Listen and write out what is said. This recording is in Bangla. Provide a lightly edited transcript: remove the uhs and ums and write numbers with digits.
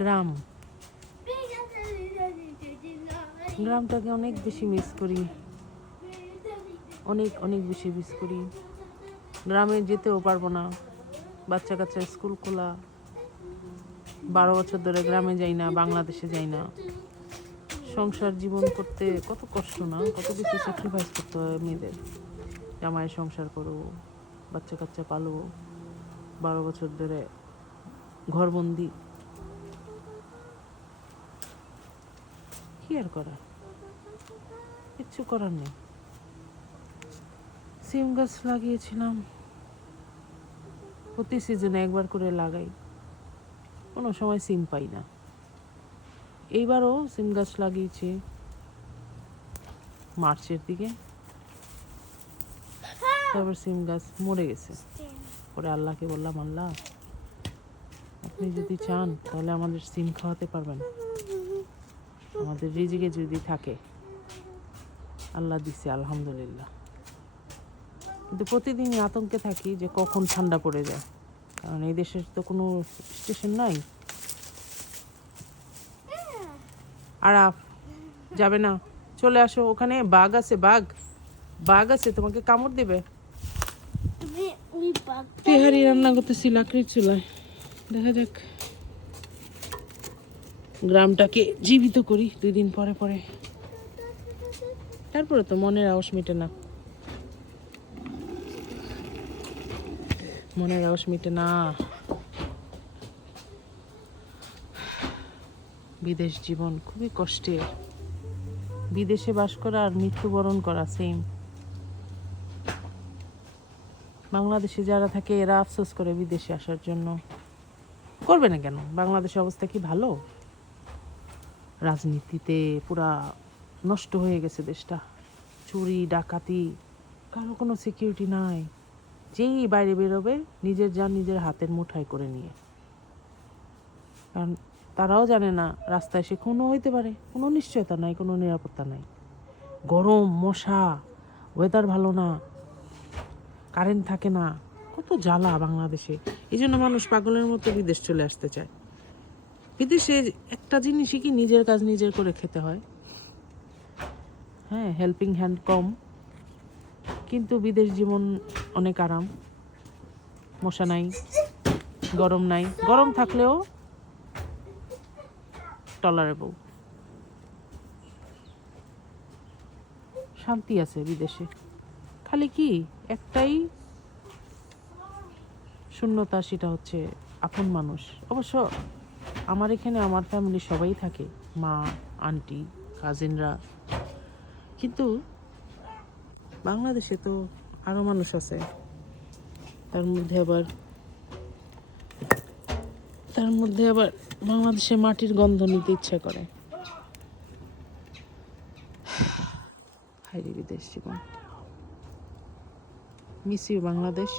গ্রাম, গ্রামটাকে অনেক বেশি মিস করি, অনেক অনেক বেশি মিস করি। গ্রামে যেতেও পারবো না, বাচ্চা কাচ্চা স্কুল খোলা। 12 বছর ধরে গ্রামে যাই না, বাংলাদেশে যাই না। সংসার জীবন করতে কত কষ্ট না, কত কিছু স্যাক্রিফাইস করতে হয় মেয়েদের। জামাইয়ের সংসার করো, বাচ্চা কাচ্চা পালো, 12 বছর ধরে ঘরবন্দি, কি আর করা, কিচ্ছু করার নেই। সিম গাছ লাগিয়েছিলাম, প্রতি সিজনে একবার করে লাগাই, কোনো সময় সিম পাই না। এইবারও সিম গাছ লাগিয়েছি মার্চের দিকে, তারপর সিম গাছ মরে গেছে। পরে আল্লাহকে বললাম, আল্লাহ আপনি যদি চান তাহলে আমাদের সিম খাওয়াতে পারবেন, আমাদের রিজিকে যদি থাকে। আল্লাহ দিছে, আলহামদুলিল্লাহ। কিন্তু প্রতিদিনই আতঙ্কে থাকি যে কখন ঠান্ডা পড়ে যায়, কারণ এই দেশের তো কোনো স্টেশন নাই। আরাফ যাবে না, চলে আসো, ওখানে বাঘ আছে, বাঘ আছে, তোমাকে কামড় দেবে। তেহারি রান্না করতেছি লাকড়ির চুলায়, দেখা যাক গ্রামটাকে জীবিত করি 2 দিন পরে পরে। তারপরে তো মনের আওয়াজ মিটে না, মনের আওয়াজ মিটে না। বিদেশ জীবন খুবই কষ্টের, বিদেশে বাস করা আর মৃত্যুবরণ করা সেম। বাংলাদেশে যারা থাকে এরা আফসোস করে বিদেশে আসার জন্য, করবে না কেন? বাংলাদেশের অবস্থা কি ভালো? রাজনীতিতে পুরা নষ্ট হয়ে গেছে দেশটা, চুরি ডাকাতি, কারো কোনো সিকিউরিটি নাই। যেই বাইরে বেরোবে নিজের যান নিজের হাতের মুঠায় করে নিয়ে, কারণ তারাও জানে না রাস্তায় সে খুনও হইতে পারে, কোনো নিশ্চয়তা নাই, কোনো নিরাপত্তা নাই। গরম, মশা, ওয়েদার ভালো না, কারেন্ট থাকে না, কত জ্বালা বাংলাদেশে। এই জন্য মানুষ পাগলের মতো বিদেশ চলে আসতে চায়। বিদেশে একটা জিনিসই কি, নিজের কাজ নিজের করে খেতে হয়। হ্যাঁ, হেল্পিং হ্যান্ড কম, কিন্তু বিদেশ জীবন অনেক আরাম। মশা নাই, গরম নাই, গরম থাকলেও টলারেবল, শান্তি আছে বিদেশে। খালি কি একটাই শূন্যতা, সেটা হচ্ছে আপন মানুষ। অবশ্য আমার এখানে আমার ফ্যামিলি সবাই থাকে, মা, আন্টি, কাজিনরা, কিন্তু বাংলাদেশে তো আরও মানুষ আছে, তার মধ্যে আবার বাংলাদেশে মাটির গন্ধ নিতে ইচ্ছে করে। হায়রে বিদেশ জীবন, মিস ইউ বাংলাদেশ।